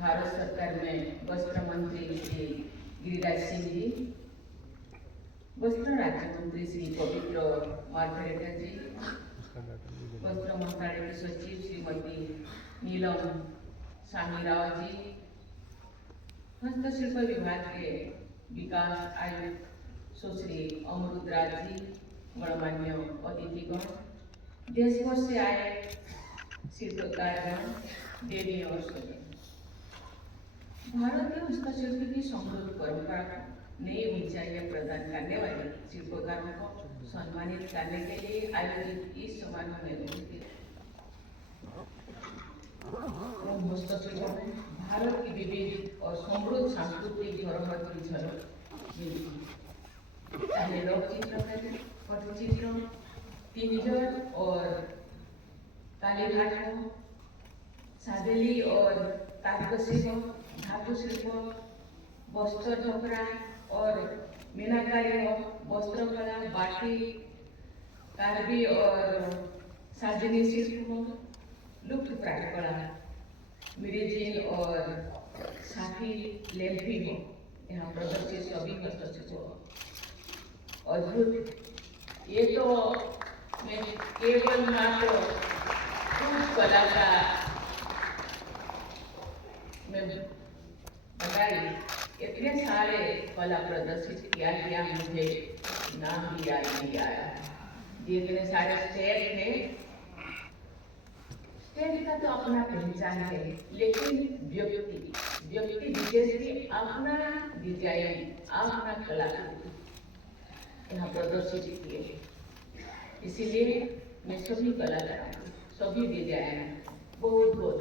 भारत सरकार में वस्त्र मंत्री श्री गिरिराज सिंह जी, वस्त्र राज्य मंत्री श्री पवित्र मार्गरेटा जी, वस्त्र मंत्रालय के सचिव श्रीमती नीलम सामीराव जी, हस्तशिल्प विभाग के विकास आयुक्त सुश्री अमरुद्राज जी, गणमान्य अतिथिगण, देश भर से आए शिल्पकारगण, देवी और स्वजन, भारतीय हस्तशिल्प की समृद्ध परंपरा को नई ऊंचाइयां प्रदान करने वाले शिल्पकारों को सम्मानित करने के लिए आयोजित इस समारोह में उपस्थित हस्तशिल्प में भारत की विविध और समृद्ध सांस्कृतिक धरोहर की झलक मिलती, चाहे लोक चित्रकारी, पटचित्र, पिंजर और कालीघाट हो, सादेली और तारकशिल्प, धातु शिल्प, वस्त्र ढोकरा और मीनाकारी हो, वस्त्रकला, बाटिक, कार्बी और साजनी शिल्प हो, लुप्त प्राय कला, मिरीजिन और साथी लेम्फी हो, यहाँ प्रदर्शित सभी हस्तशिल्प अद्भुत। ये तो मैं केवल मात्र कुछ कला का मैं बताई, इतने सारे कला प्रदर्शित किया गया, मुझे नाम भी याद नहीं आया। जितने सारे स्टेट है, स्टेट का तो अपना पहचान है, लेकिन व्यक्ति विशेष की अपना डिजाइन, अपना कलाकृति यहाँ प्रदर्शित किए। इसीलिए मैं सभी कलाकारों, सभी डिजाइनर बहुत बहुत